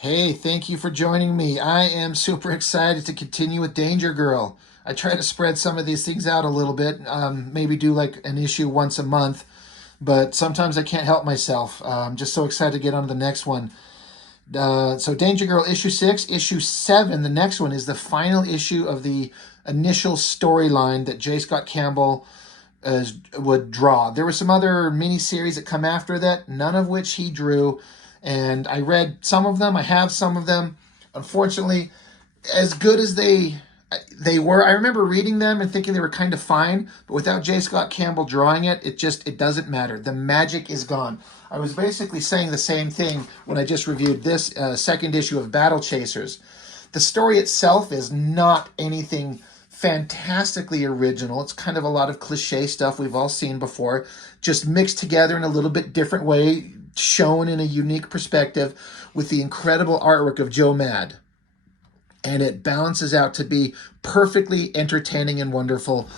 Hey, thank you for joining me. I am super excited to continue with Danger Girl. I try to spread some of these things out a little bit, maybe do like an issue once a month, but sometimes I can't help myself. I'm just so excited to get on to the next one. So Danger Girl issue 6, issue 7, the next one is the final issue of the initial storyline that J. Scott Campbell would draw. There were some other miniseries that come after that, none of which he drew, and I read some of them. I have some of them. Unfortunately, as good as they were, I remember reading them and thinking they were kind of fine, but without J. Scott Campbell drawing it, it doesn't matter. The magic is gone. I was basically saying the same thing when I just reviewed this second issue of Battle Chasers. The story itself is not anything fantastically original. It's kind of a lot of cliche stuff we've all seen before, just mixed together in a little bit different way, shown in a unique perspective with the incredible artwork of Joe Mad. And it balances out to be perfectly entertaining and wonderful.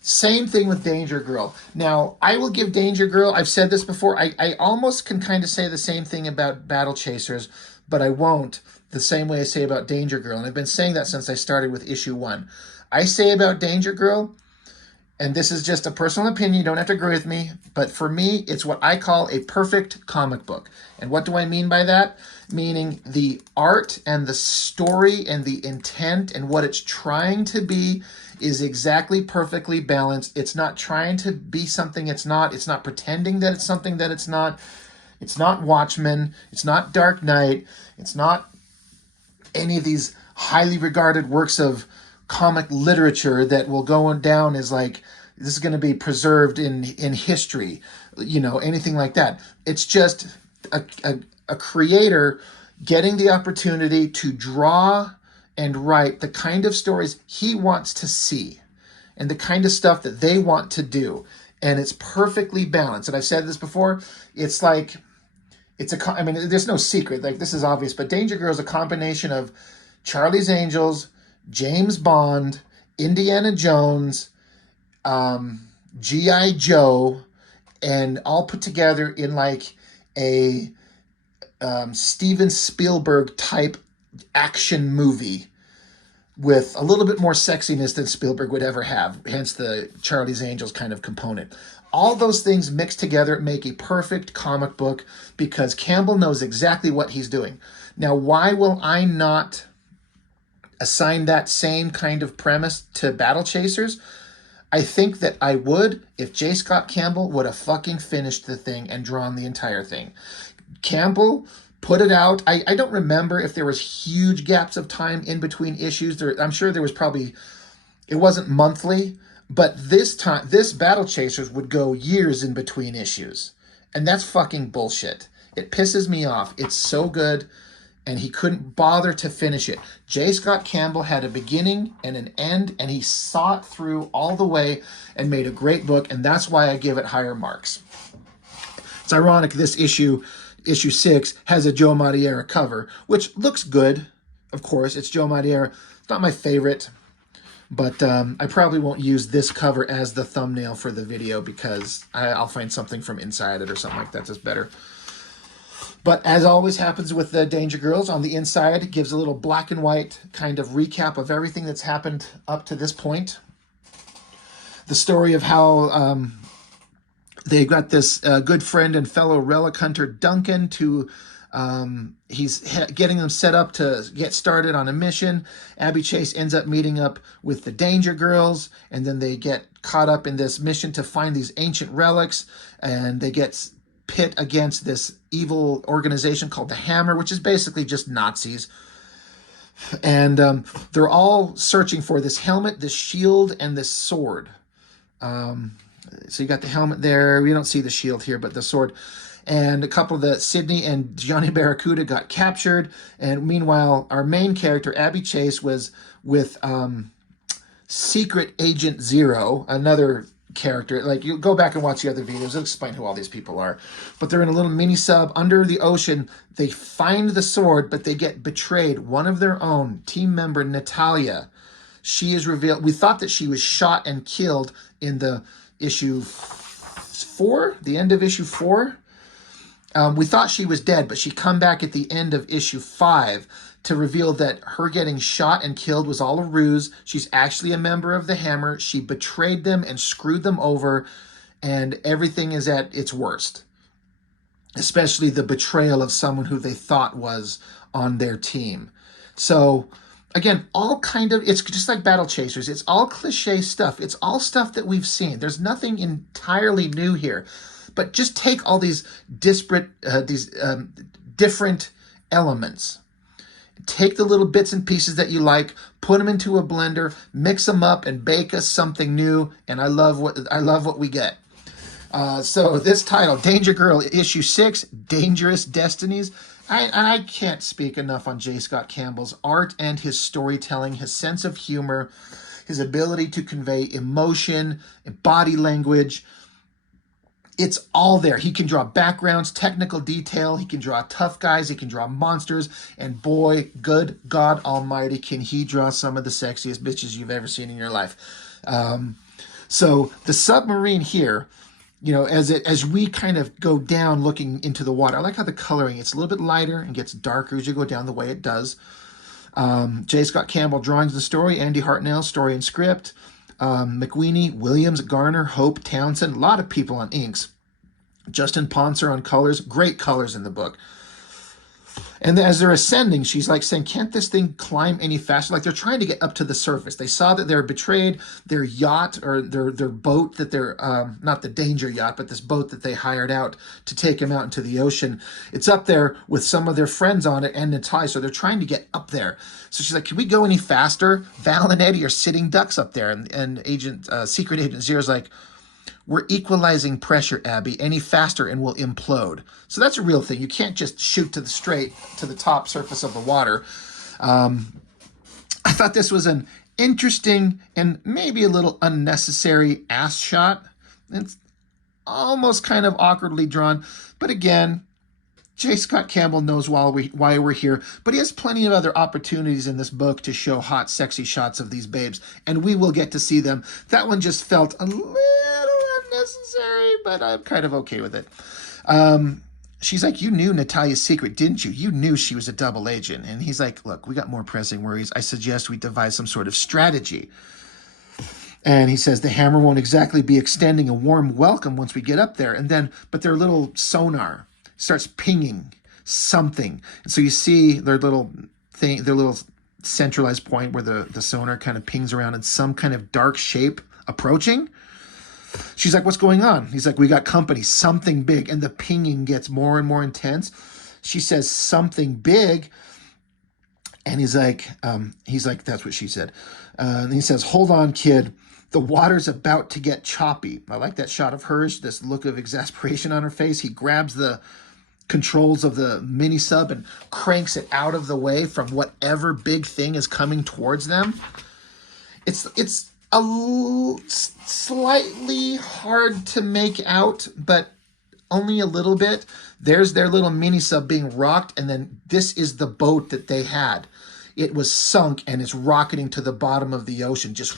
Same thing with Danger Girl. Now, I will give Danger Girl, I've said this before, I almost can kind of say the same thing about Battle Chasers, but I won't the same way I say about Danger Girl. And I've been saying that since I started with issue 1. I say about Danger Girl, and this is just a personal opinion, you don't have to agree with me, but for me, it's what I call a perfect comic book. And what do I mean by that? Meaning the art and the story and the intent and what it's trying to be is exactly perfectly balanced. It's not trying to be something it's not. It's not pretending that it's something that it's not. It's not Watchmen. It's not Dark Knight. It's not any of these highly regarded works of comic literature that will go down as like, this is going to be preserved in history, anything like that. It's just a creator getting the opportunity to draw and write the kind of stories he wants to see and the kind of stuff that they want to do. And it's perfectly balanced. And I've said this before, it's like, there's no secret, like this is obvious, but Danger Girl is a combination of Charlie's Angels, James Bond, Indiana Jones, G.I. Joe, and all put together in like a Steven Spielberg type action movie with a little bit more sexiness than Spielberg would ever have, hence the Charlie's Angels kind of component. All those things mixed together make a perfect comic book because Campbell knows exactly what he's doing. Now, why will I not assign that same kind of premise to Battle Chasers? I think that I would if J. Scott Campbell would have fucking finished the thing and drawn the entire thing. Campbell put it out. I don't remember if there was huge gaps of time in between issues. I'm sure there was probably, it wasn't monthly, but this Battle Chasers would go years in between issues. And that's fucking bullshit. It pisses me off. It's so good, and he couldn't bother to finish it. J. Scott Campbell had a beginning and an end, and he saw it through all the way and made a great book, and that's why I give it higher marks. It's ironic this issue 6, has a Joe Madureira cover, which looks good. Of course, it's Joe Madureira. It's not my favorite, but I probably won't use this cover as the thumbnail for the video because I'll find something from inside it or something like that that's better. But as always happens with the Danger Girls, on the inside, it gives a little black and white kind of recap of everything that's happened up to this point. The story of how they got this good friend and fellow relic hunter, Duncan, to he's getting them set up to get started on a mission. Abby Chase ends up meeting up with the Danger Girls, and then they get caught up in this mission to find these ancient relics, and they get pit against this evil organization called the Hammer, which is basically just Nazis. And they're all searching for this helmet, this shield, and this sword. So you got the helmet there. We don't see the shield here, but the sword. And a couple of the Sydney and Johnny Barracuda got captured. And meanwhile, our main character, Abby Chase, was with Secret Agent Zero, another character. Like, you go back and watch the other videos. It'll explain who all these people are. But they're in a little mini sub under the ocean. They find the sword, but they get betrayed. One of their own, team member Natalia, she is revealed. We thought that she was shot and killed in the issue 4, the end of issue 4. We thought she was dead, but she come back at the end of issue 5 to reveal that her getting shot and killed was all a ruse. She's actually a member of the Hammer. She betrayed them and screwed them over, and everything is at its worst. Especially the betrayal of someone who they thought was on their team. So, again, all kind of, it's just like Battle Chasers. It's all cliche stuff. It's all stuff that we've seen. There's nothing entirely new here. But just take all these disparate, different elements. Take the little bits and pieces that you like, put them into a blender, mix them up, and bake us something new. And I love what we get. So this title, Danger Girl, issue 6, Dangerous Destinies. I can't speak enough on J. Scott Campbell's art and his storytelling, his sense of humor, his ability to convey emotion, body language. It's all there. He can draw backgrounds, technical detail. He can draw tough guys. He can draw monsters. And boy, good God Almighty, can he draw some of the sexiest bitches you've ever seen in your life. So the submarine here, you know, as we kind of go down looking into the water, I like how the coloring, it's a little bit lighter and gets darker as you go down the way it does. J. Scott Campbell, drawings and story. Andy Hartnell, story and script. McWeeny, Williams, Garner, Hope, Townsend, a lot of people on inks. Justin Ponser on colors, great colors in the book. And as they're ascending, she's like saying, can't this thing climb any faster? Like they're trying to get up to the surface. They saw that they're betrayed. Their yacht or their boat that they're, not the danger yacht, but this boat that they hired out to take them out into the ocean. It's up there with some of their friends on it and Natalia. So they're trying to get up there. So she's like, can we go any faster? Val and Eddie are sitting ducks up there. And Secret Agent Zero's like, we're equalizing pressure, Abby. Any faster and we'll implode. So that's a real thing. You can't just shoot to the top surface of the water. I thought this was an interesting and maybe a little unnecessary ass shot. It's almost kind of awkwardly drawn. But again, J. Scott Campbell knows why we're here, but he has plenty of other opportunities in this book to show hot, sexy shots of these babes, and we will get to see them. That one just felt a little unnecessary, but I'm kind of okay with it. She's like, you knew Natalia's secret, didn't you? You knew she was a double agent. And he's like, look, we got more pressing worries. I suggest we devise some sort of strategy. And he says the Hammer won't exactly be extending a warm welcome once we get up there. And then, but their little sonar starts pinging something. And so you see their little thing, their little centralized point where the sonar kind of pings around in some kind of dark shape approaching. She's like, what's going on? He's like, we got company, something big. And the pinging gets more and more intense. She says, something big. And he's like, that's what she said. And he says, hold on, kid. The water's about to get choppy. I like that shot of hers, this look of exasperation on her face. He grabs the controls of the mini sub and cranks it out of the way from whatever big thing is coming towards them. It's a slightly hard to make out, but only a little bit. There's their little mini sub being rocked, and then this is the boat that they had. It was sunk and it's rocketing to the bottom of the ocean, just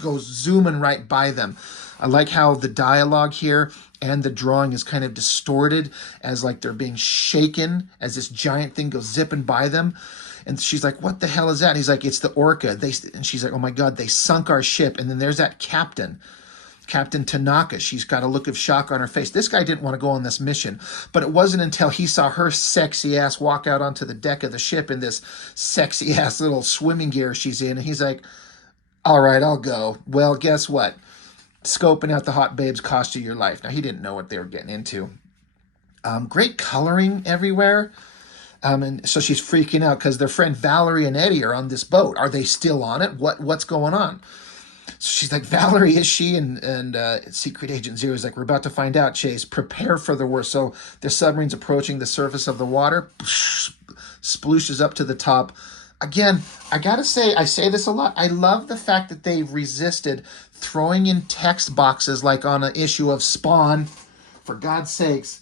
goes zooming right by them. I like how the dialogue here and the drawing is kind of distorted as like they're being shaken as this giant thing goes zipping by them. And she's like, what the hell is that? And he's like, it's the Orca. And she's like, oh my God, they sunk our ship. And then there's that Captain Tanaka. She's got a look of shock on her face. This guy didn't want to go on this mission, but it wasn't until he saw her sexy ass walk out onto the deck of the ship in this sexy ass little swimming gear she's in. And he's like, all right, I'll go. Well, guess what? Scoping out the hot babes cost you your life. Now, he didn't know what they were getting into. Great coloring everywhere. And so she's freaking out because their friend Valerie and Eddie are on this boat. Are they still on it? What's going on? So she's like, Valerie, is she? And Secret Agent Zero is like, we're about to find out, Chase. Prepare for the worst. So the submarine's approaching the surface of the water, splooshes up to the top. Again, I gotta say, I say this a lot. I love the fact that they resisted throwing in text boxes like on an issue of Spawn. For God's sakes,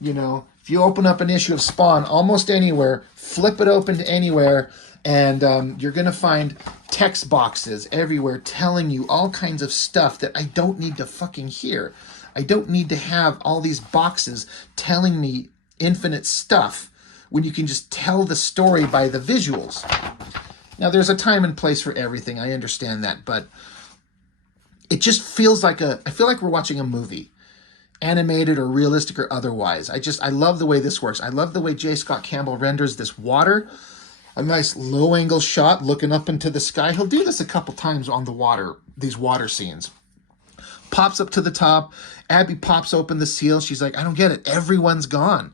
you know, if you open up an issue of Spawn almost anywhere, flip it open to anywhere, and you're going to find text boxes everywhere telling you all kinds of stuff that I don't need to fucking hear. I don't need to have all these boxes telling me infinite stuff when you can just tell the story by the visuals. Now, there's a time and place for everything. I understand that, but it just feels like I feel like we're watching a movie, animated or realistic or otherwise. I love the way this works. I love the way J. Scott Campbell renders this water. A nice low angle shot looking up into the sky. He'll do this a couple times on the water, these water scenes. Pops up to the top. Abby pops open the seal. She's like, I don't get it. Everyone's gone.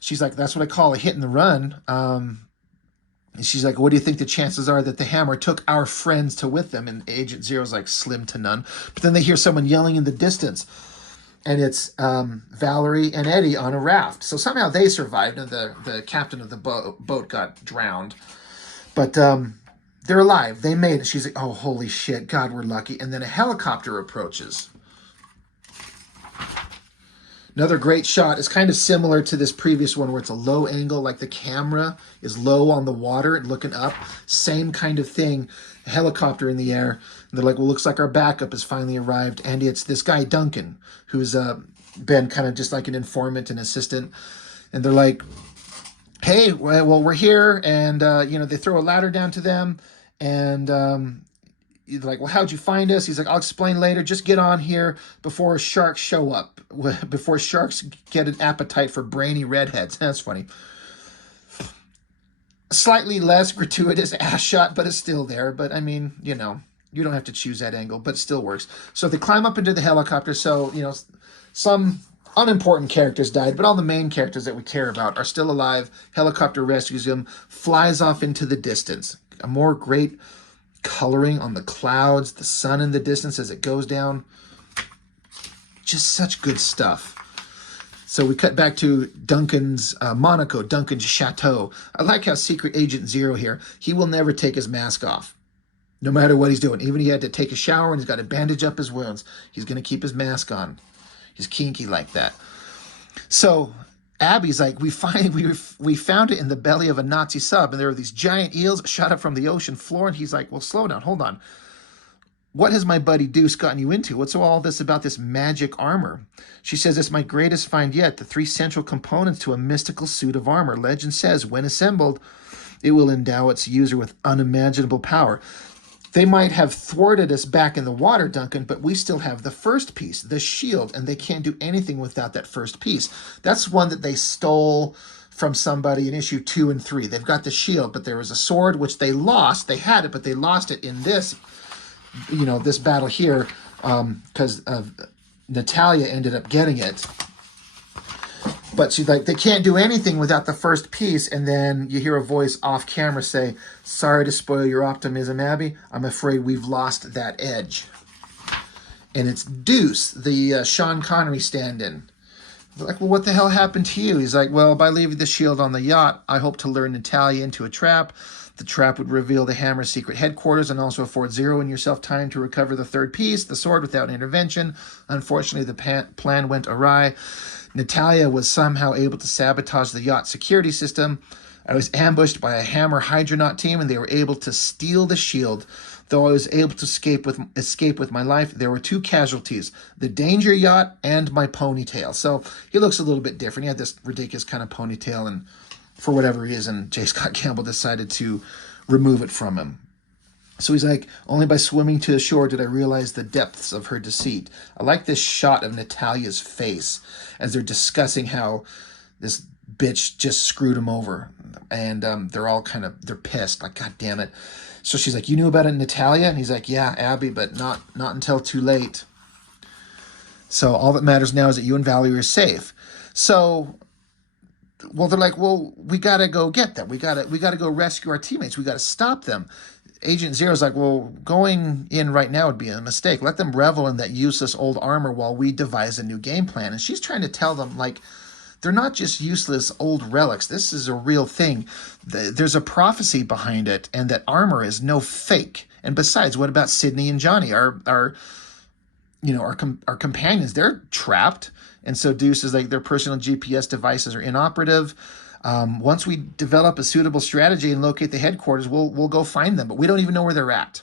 She's like, that's what I call a hit and the run. And she's like, what do you think the chances are that the hammer took our friends to with them? And Agent Zero's like, slim to none. But then they hear someone yelling in the distance. And it's Valerie and Eddie on a raft. So somehow they survived, and the captain of the boat got drowned. But they're alive. They made it. She's like, oh, holy shit. God, we're lucky. And then a helicopter approaches. Another great shot is kind of similar to this previous one where it's a low angle, like the camera is low on the water and looking up. Same kind of thing. A helicopter in the air. And they're like, well, looks like our backup has finally arrived. And it's this guy, Duncan, who's been kind of just like an informant and assistant. And they're like, hey, well, we're here. And, they throw a ladder down to them. And he's like, well, how'd you find us? He's like, I'll explain later. Just get on here before sharks show up. Before sharks get an appetite for brainy redheads. That's funny. Slightly less gratuitous ass shot, but it's still there. But, I mean, you don't have to choose that angle, but it still works. So they climb up into the helicopter. So, some unimportant characters died, but all the main characters that we care about are still alive. Helicopter rescues him, flies off into the distance. A more great coloring on the clouds, the sun in the distance as it goes down. Just such good stuff. So we cut back to Duncan's Monaco, Duncan's chateau. I like how Secret Agent Zero here, he will never take his mask off, no matter what he's doing. Even if he had to take a shower and he's got to bandage up his wounds, he's going to keep his mask on. He's kinky like that. So Abby's like, we found it in the belly of a Nazi sub, and there were these giant eels shot up from the ocean floor. And he's like, well, slow down, hold on. What has my buddy Deuce gotten you into? What's all this about this magic armor? She says, it's my greatest find yet, the 3 central components to a mystical suit of armor. Legend says, when assembled, it will endow its user with unimaginable power. They might have thwarted us back in the water, Duncan, but we still have the first piece, the shield, and they can't do anything without that first piece. That's one that they stole from somebody in issue 2 and 3. They've got the shield, but there was a sword, which they lost. They had it, but they lost it in this, this battle here, because Natalia ended up getting it. But she's like, they can't do anything without the first piece. And then you hear a voice off camera say, sorry to spoil your optimism, Abby. I'm afraid we've lost that edge. And it's Deuce, the Sean Connery stand-in. They're like, well, what the hell happened to you? He's like, well, by leaving the shield on the yacht, I hope to lure Natalia into a trap. The trap would reveal the Hammer's secret headquarters and also afford Zero and yourself time to recover the third piece, the sword, without intervention. Unfortunately, the plan went awry. Natalia was somehow able to sabotage the yacht security system. I was ambushed by a Hammer Hydronaut team, and they were able to steal the shield. Though I was able to escape with my life, there were 2 casualties, the Danger Yacht and my ponytail. So he looks a little bit different. He had this ridiculous kind of ponytail, and for whatever reason, J. Scott Campbell decided to remove it from him. So he's like, only by swimming to the shore did I realize the depths of her deceit. I like this shot of Natalia's face as they're discussing how this bitch just screwed him over. And they're all they're pissed, like, God damn it. So she's like, you knew about it, Natalia? And he's like, yeah, Abby, but not until too late. So all that matters now is that you and Valerie are safe. So, well, they're like, well, we got to go get them. We got to go rescue our teammates. We got to stop them. Agent Zero's like, well, going in right now would be a mistake. Let them revel in that useless old armor while we devise a new game plan. And she's trying to tell them, like, they're not just useless old relics. This is a real thing. There's a prophecy behind it, and that armor is no fake. And besides, what about Sydney and Johnny? Our companions, they're trapped. And so Deuce is like, their personal GPS devices are inoperative. Once we develop a suitable strategy and locate the headquarters, we'll go find them, but we don't even know where they're at.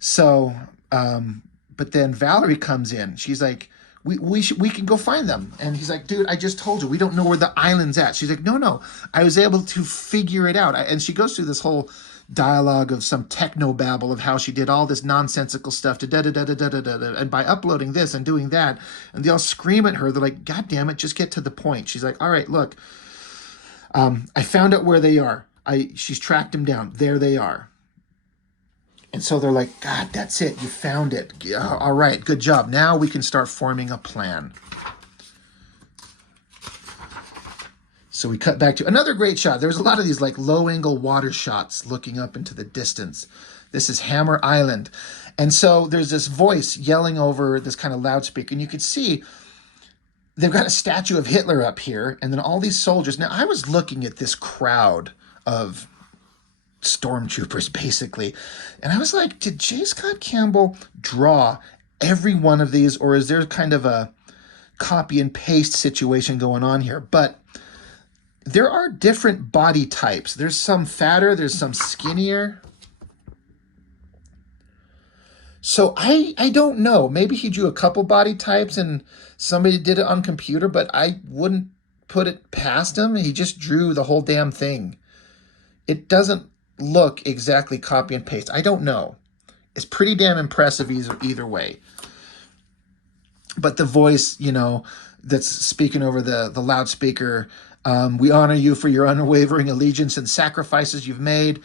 So, but then Valerie comes in. She's like, we can go find them. And he's like, dude, I just told you, we don't know where the island's at. She's like, no, I was able to figure it out. And she goes through this whole dialogue of some techno babble of how she did all this nonsensical stuff to da da da da da da da, and by uploading this and doing that, and they all scream at her. They're like, God damn it, just get to the point. She's like, all right, look, I found out where they are. She's tracked them down. There they are. And so they're like, God, that's it. You found it. All right, good job. Now we can start forming a plan. So we cut back to another great shot. There's a lot of these like low angle water shots looking up into the distance. This is Hammer Island. And so there's this voice yelling over this kind of loudspeaker. And you can see they've got a statue of Hitler up here. And then all these soldiers. Now, I was looking at this crowd of stormtroopers, basically. And I was like, did J. Scott Campbell draw every one of these? Or is there kind of a copy and paste situation going on here? But there are different body types. There's some fatter, there's some skinnier. So I don't know. Maybe he drew a couple body types and somebody did it on computer, but I wouldn't put it past him. He just drew the whole damn thing. It doesn't look exactly copy and paste. I don't know. It's pretty damn impressive either way. But the voice, that's speaking over the loudspeaker, we honor you for your unwavering allegiance and sacrifices you've made.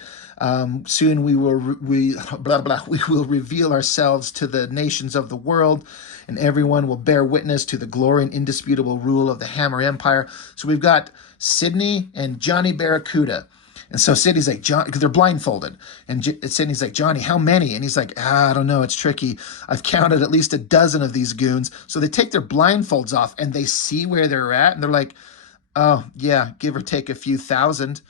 Soon we will reveal ourselves to the nations of the world, and everyone will bear witness to the glory and indisputable rule of the Hammer Empire. So we've got Sydney and Johnny Barracuda. And so Sydney's like, John, because they're blindfolded. And Sydney's like, Johnny, how many? And he's like, I don't know. It's tricky. I've counted at least a dozen of these goons. So they take their blindfolds off and they see where they're at. And they're like, oh, yeah, give or take a few thousand.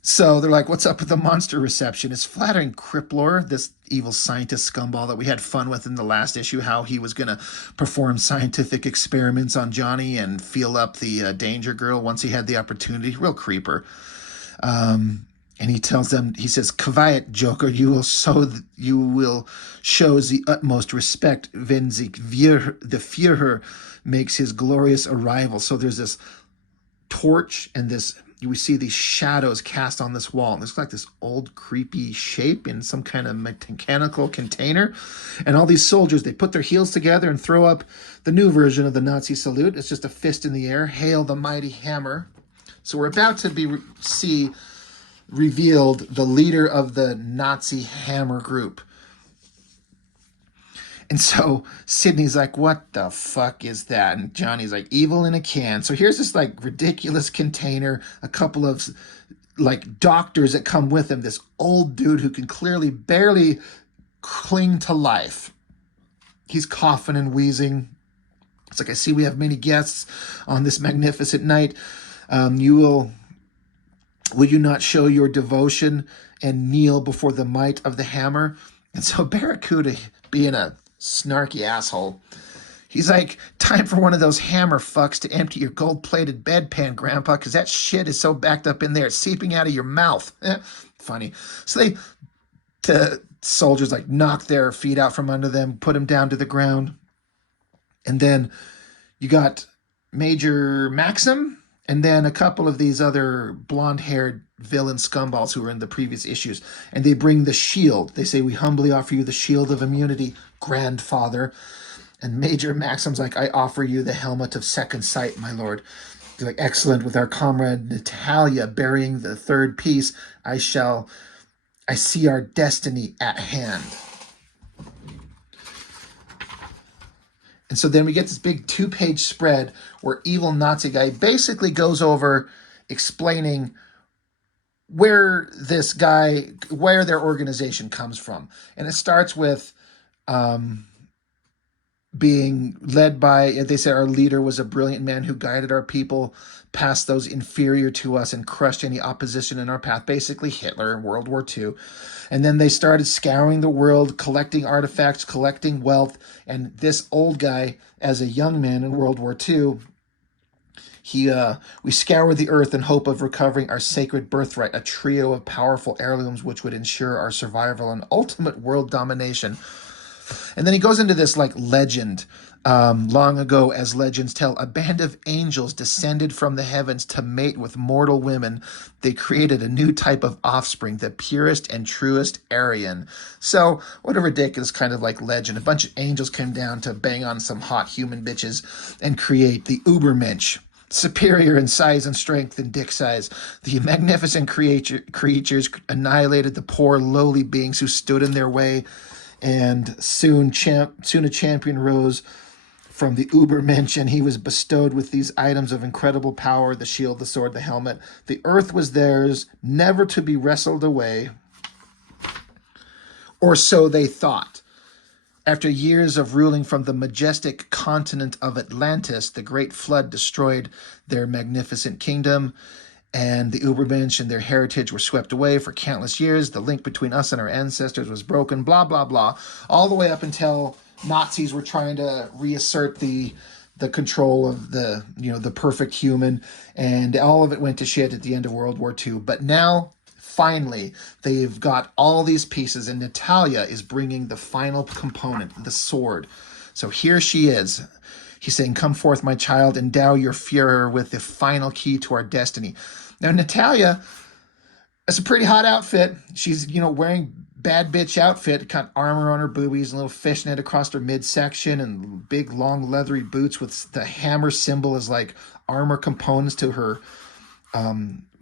So they're like, what's up with the monster reception? It's flattering Crippler, this evil scientist scumball that we had fun with in the last issue, how he was going to perform scientific experiments on Johnny and feel up the danger girl once he had the opportunity. Real creeper. And he tells them, he says, Quiet, Joker, you will show the utmost respect when the Führer makes his glorious arrival. So there's this torch and we see these shadows cast on this wall. And it's like this old creepy shape in some kind of mechanical container. And all these soldiers, they put their heels together and throw up the new version of the Nazi salute. It's just a fist in the air. Hail the mighty hammer. So we're about to see revealed the leader of the Nazi hammer group. And so Sydney's like, what the fuck is that? And Johnny's like, evil in a can. So here's this like ridiculous container, a couple of like doctors that come with him, this old dude who can clearly barely cling to life. He's coughing and wheezing. It's like, I see we have many guests on this magnificent night. Will you not show your devotion and kneel before the might of the hammer? And so Barracuda, being a snarky asshole, he's like, time for one of those hammer fucks to empty your gold-plated bedpan, Grandpa, because that shit is so backed up in there, it's seeping out of your mouth. Funny. So the soldiers like knock their feet out from under them, put them down to the ground. And then you got Major Maxim, and then a couple of these other blonde-haired villain scumballs who were in the previous issues. And they bring the shield. They say, we humbly offer you the shield of immunity, Grandfather. And Major Maxim's like, I offer you the helmet of second sight, my lord. He's like, excellent. With our comrade Natalia burying the third piece, I see our destiny at hand. And so then we get this big 2-page spread where evil Nazi guy basically goes over explaining where their organization comes from. And it starts with being led by, they say our leader was a brilliant man who guided our people past those inferior to us and crushed any opposition in our path. Basically Hitler in World War II. And then they started scouring the world, collecting artifacts, collecting wealth. And this old guy, as a young man in World War II, we scour the earth in hope of recovering our sacred birthright, a trio of powerful heirlooms which would ensure our survival and ultimate world domination. And then he goes into this like legend. Long ago, as legends tell, a band of angels descended from the heavens to mate with mortal women. They created a new type of offspring, the purest and truest Aryan. So, what a ridiculous kind of like legend. A bunch of angels came down to bang on some hot human bitches and create the Ubermensch. Superior in size and strength and dick size, the magnificent creatures annihilated the poor, lowly beings who stood in their way, and soon a champion rose from the Ubermensch, and he was bestowed with these items of incredible power: the shield, the sword, the helmet. The earth was theirs, never to be wrestled away, or so they thought. After years of ruling from the majestic continent of Atlantis, the great flood destroyed their magnificent kingdom, and the Ubermensch and their heritage were swept away for countless years. The link between us and our ancestors was broken, blah, blah, blah, all the way up until Nazis were trying to reassert the control of the perfect human, and all of it went to shit at the end of World War II. But now, finally, they've got all these pieces, and Natalia is bringing the final component, the sword. So here she is. He's saying, "Come forth, my child, endow your Führer with the final key to our destiny." Now, Natalia, it's a pretty hot outfit. She's, wearing bad bitch outfit, kind of armor on her boobies, a little fishnet across her midsection, and big, long, leathery boots with the hammer symbol as like armor components to her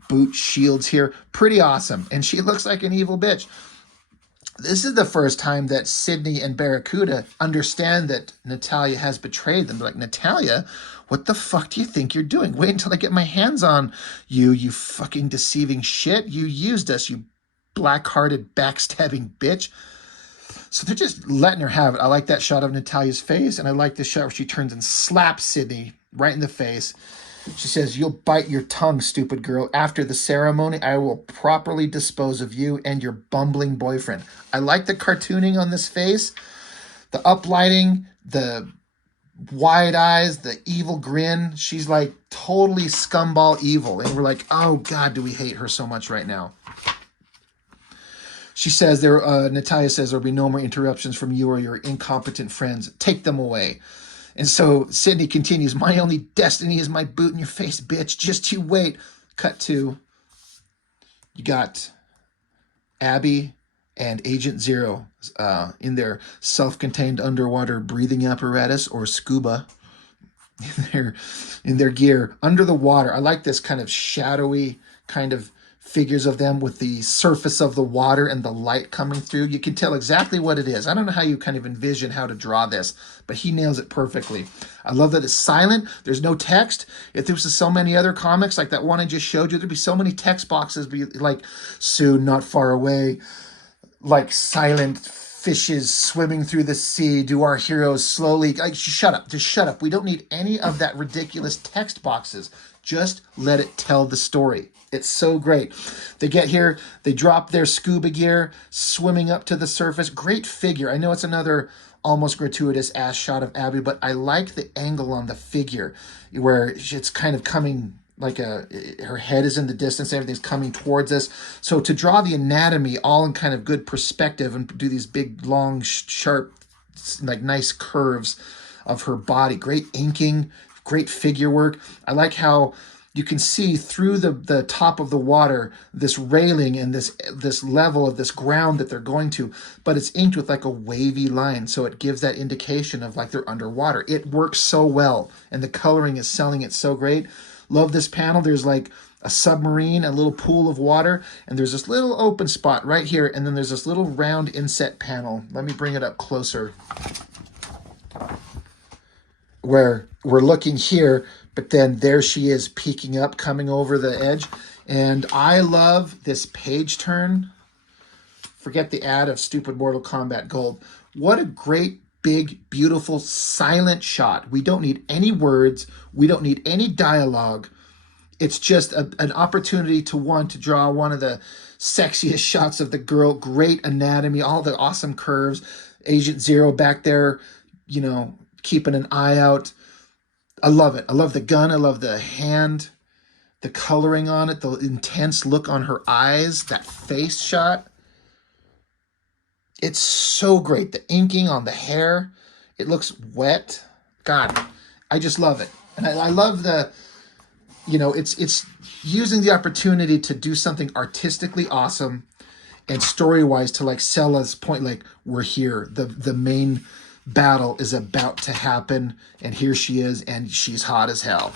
boot shields here. Pretty awesome. And she looks like an evil bitch. This is the first time that Sydney and Barracuda understand that Natalia has betrayed them. They're like, "Natalia, what the fuck do you think you're doing? Wait until I get my hands on you, you fucking deceiving shit. You used us, you black-hearted, backstabbing bitch." So they're just letting her have it. I like that shot of Natalia's face, and I like this shot where she turns and slaps Sydney right in the face. She says, "You'll bite your tongue, stupid girl. After the ceremony, I will properly dispose of you and your bumbling boyfriend." I like the cartooning on this face, the uplighting, the wide eyes, the evil grin. She's like totally scumball evil. And we're like, oh God, do we hate her so much right now. She says, Natalia says, "There'll be no more interruptions from you or your incompetent friends. Take them away." And so Sydney continues, "My only destiny is my boot in your face, bitch. Just you wait." Cut to, you got Abby and Agent Zero in their self-contained underwater breathing apparatus, or scuba, in their gear under the water. I like this kind of shadowy kind of figures of them with the surface of the water and the light coming through. You can tell exactly what it is. I don't know how you kind of envision how to draw this, but he nails it perfectly. I love that it's silent. There's no text. If there was so many other comics like that one I just showed you, there'd be so many text boxes, be like, "Soon, not far away, like silent fishes swimming through the sea, do our heroes slowly..." Like, shut up. Just shut up. We don't need any of that ridiculous text boxes. Just let it tell the story. It's so great. They get here, they drop their scuba gear, swimming up to the surface. Great figure. I know it's another almost gratuitous ass shot of Abby, but I like the angle on the figure where it's kind of coming like her head is in the distance, everything's coming towards us. So to draw the anatomy all in kind of good perspective and do these big, long, sharp, like nice curves of her body. Great inking, great figure work. I like how you can see through the top of the water, this railing and this level of this ground that they're going to, but it's inked with like a wavy line. So it gives that indication of like they're underwater. It works so well. And the coloring is selling it so great. Love this panel. There's like a submarine, a little pool of water, and there's this little open spot right here. And then there's this little round inset panel. Let me bring it up closer. Where we're looking here, but then there she is peeking up, coming over the edge. And I love this page turn. Forget the ad of stupid Mortal Kombat Gold. What a great, big, beautiful, silent shot. We don't need any words. We don't need any dialogue. It's just an opportunity to draw one of the sexiest shots of the girl. Great anatomy, all the awesome curves. Agent Zero back there, keeping an eye out. I love it. I love the gun. I love the hand, the coloring on it, the intense look on her eyes, that face shot. It's so great. The inking on the hair, it looks wet. God, I just love it. And I love the, it's using the opportunity to do something artistically awesome and story-wise to like sell us point, like, we're here. The main battle is about to happen, and here she is, and she's hot as hell.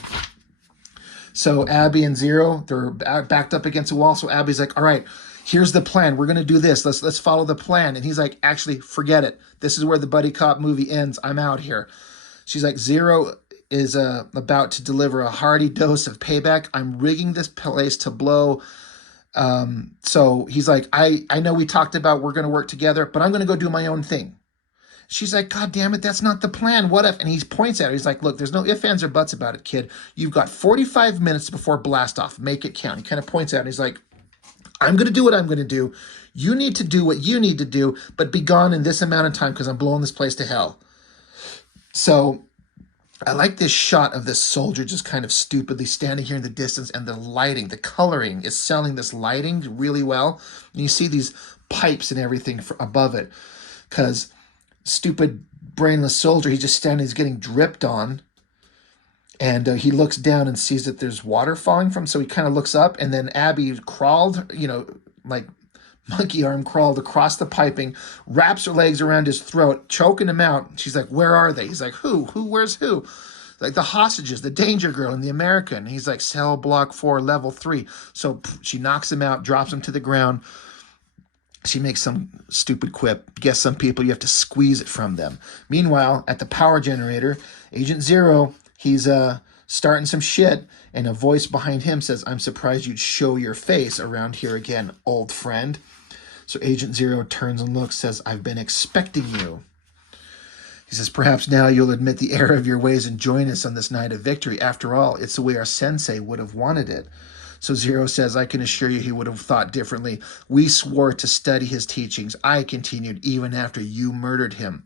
So Abby and Zero, they're backed up against a wall. So Abby's like, all right, here's the plan. We're going to do this. Let's follow the plan. And he's like, actually, forget it. This is where the buddy cop movie ends. I'm out here. She's like, Zero is about to deliver a hearty dose of payback. I'm rigging this place to blow. So he's like, I know we talked about we're going to work together, but I'm going to go do my own thing. She's like, God damn it, that's not the plan. What if? And he points at her. He's like, look, there's no ifs, ands, or buts about it, kid. You've got 45 minutes before blast off. Make it count. He kind of points at her. And he's like, I'm going to do what I'm going to do. You need to do what you need to do, but be gone in this amount of time because I'm blowing this place to hell. So I like this shot of this soldier just kind of stupidly standing here in the distance, and the lighting, the coloring is selling this lighting really well. And you see these pipes and everything above it because stupid brainless soldier, he's just standing, he's getting dripped on, and he looks down and sees that there's water falling from, so he kind of looks up, and then Abby crawled, like monkey arm crawled across the piping, wraps her legs around his throat, choking him out. She's like, where are they? He's like, where's who? Like the hostages, the danger girl and the American. He's like, cell block 4, level 3. So she knocks him out, drops him to the ground. She makes some stupid quip. Guess some people, you have to squeeze it from them. Meanwhile, at the power generator, Agent Zero, he's starting some shit, and a voice behind him says, I'm surprised you'd show your face around here again, old friend. So Agent Zero turns and looks, says, I've been expecting you. He says, perhaps now you'll admit the error of your ways and join us on this night of victory. After all, it's the way our sensei would have wanted it. So Zero says, I can assure you he would have thought differently. We swore to study his teachings. I continued even after you murdered him.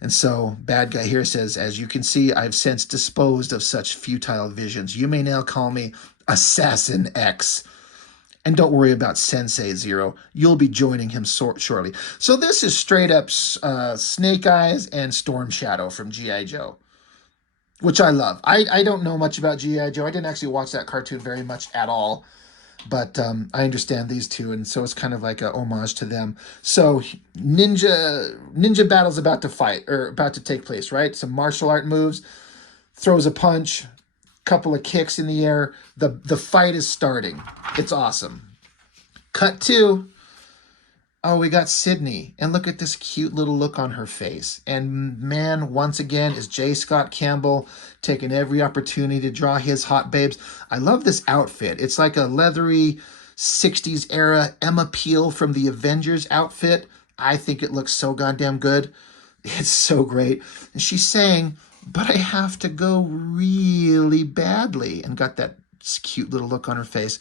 And so bad guy here says, as you can see, I've since disposed of such futile visions. You may now call me Assassin X. And don't worry about Sensei Zero. You'll be joining him shortly. So this is straight up Snake Eyes and Storm Shadow from G.I. Joe, which I love. I don't know much about G.I. Joe. I didn't actually watch that cartoon very much at all. But I understand these two, and so it's kind of like a homage to them. So ninja battle's about to take place, right? Some martial art moves, throws a punch, couple of kicks in the air. The fight is starting. It's awesome. Cut to, oh, we got Sydney, and look at this cute little look on her face. And man, once again, is J. Scott Campbell taking every opportunity to draw his hot babes. I love this outfit. It's like a leathery 60s era Emma Peel from the Avengers outfit. I think it looks so goddamn good. It's so great. And she's saying, but I have to go really badly, and got that cute little look on her face.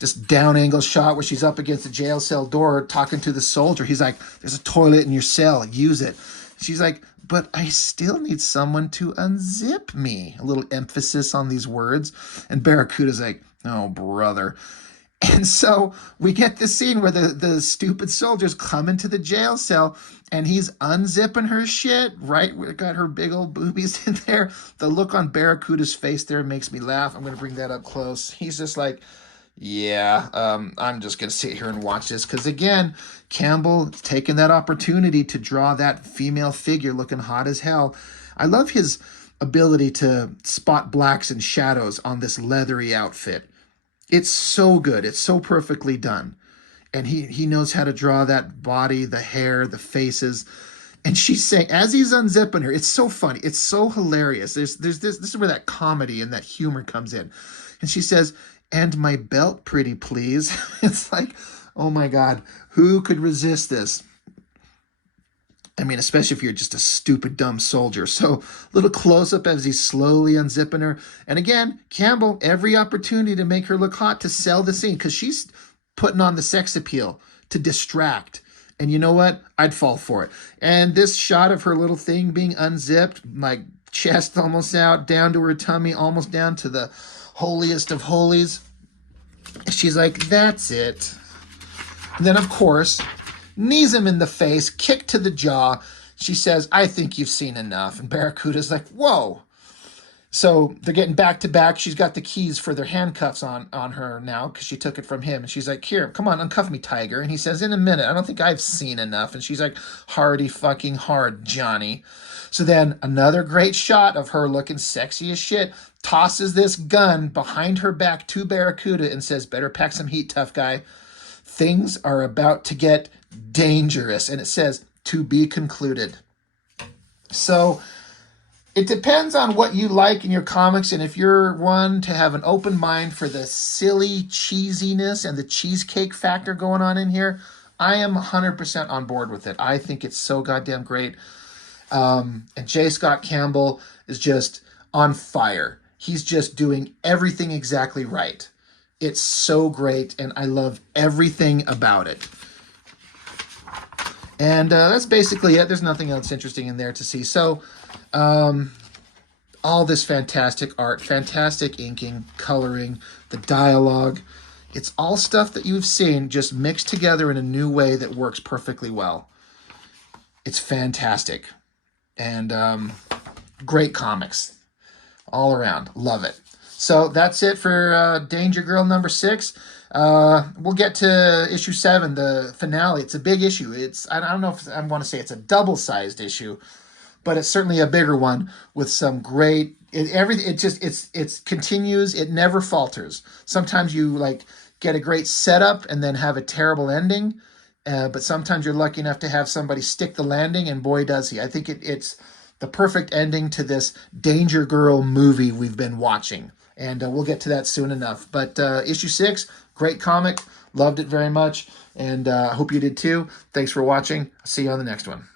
This down angle shot where she's up against the jail cell door talking to the soldier. He's like, there's a toilet in your cell, use it. She's like, but I still need someone to unzip me. A little emphasis on these words. And Barracuda's like, oh, brother. And so we get this scene where the stupid soldiers come into the jail cell, and he's unzipping her shit, right? We got her big old boobies in there. The look on Barracuda's face there makes me laugh. I'm going to bring that up close. He's just like, yeah, I'm just going to sit here and watch this. Because again, Campbell taking that opportunity to draw that female figure looking hot as hell. I love his ability to spot blacks and shadows on this leathery outfit. It's so good. It's so perfectly done. And he knows how to draw that body, the hair, the faces. And she's saying, as he's unzipping her, it's so funny. It's so hilarious. There's this is where that comedy and that humor comes in. And she says, and my belt, pretty please. It's like, oh my God, who could resist this? I mean, especially if you're just a stupid, dumb soldier. So little close-up as he's slowly unzipping her. And again, Campbell, every opportunity to make her look hot, to sell the scene, because she's putting on the sex appeal to distract. And you know what? I'd fall for it. And this shot of her little thing being unzipped, like chest almost out, down to her tummy, almost down to the holiest of holies. She's like, that's it. And then, of course, knees him in the face, kick to the jaw. She says, I think you've seen enough. And Barracuda's like, whoa. So they're getting back to back. She's got the keys for their handcuffs on her now because she took it from him. And she's like, here, come on, uncuff me, Tiger. And he says, in a minute. I don't think I've seen enough. And she's like, hardy fucking hard, Johnny. So then another great shot of her looking sexy as shit, tosses this gun behind her back to Barracuda and says, better pack some heat, tough guy. Things are about to get dangerous. And it says, to be concluded. So it depends on what you like in your comics, and if you're one to have an open mind for the silly cheesiness and the cheesecake factor going on in here, I am 100% on board with it. I think it's so goddamn great. And J. Scott Campbell is just on fire. He's just doing everything exactly right. It's so great, and I love everything about it. And that's basically it. There's nothing else interesting in there to see. So, all this fantastic art, fantastic inking, coloring, the dialogue. It's all stuff that you've seen just mixed together in a new way that works perfectly well. It's fantastic. And great comics all around. Love it. So that's it for Danger Girl number 6. We'll get to issue 7, the finale. It's a big issue. I don't know if I want to say it's a double-sized issue, but it's certainly a bigger one with some great. It continues. It never falters. Sometimes you like get a great setup and then have a terrible ending, but sometimes you're lucky enough to have somebody stick the landing, and boy does he! I think it's the perfect ending to this Danger Girl movie we've been watching. And we'll get to that soon enough. But issue 6, great comic. Loved it very much. And I hope you did too. Thanks for watching. I'll see you on the next one.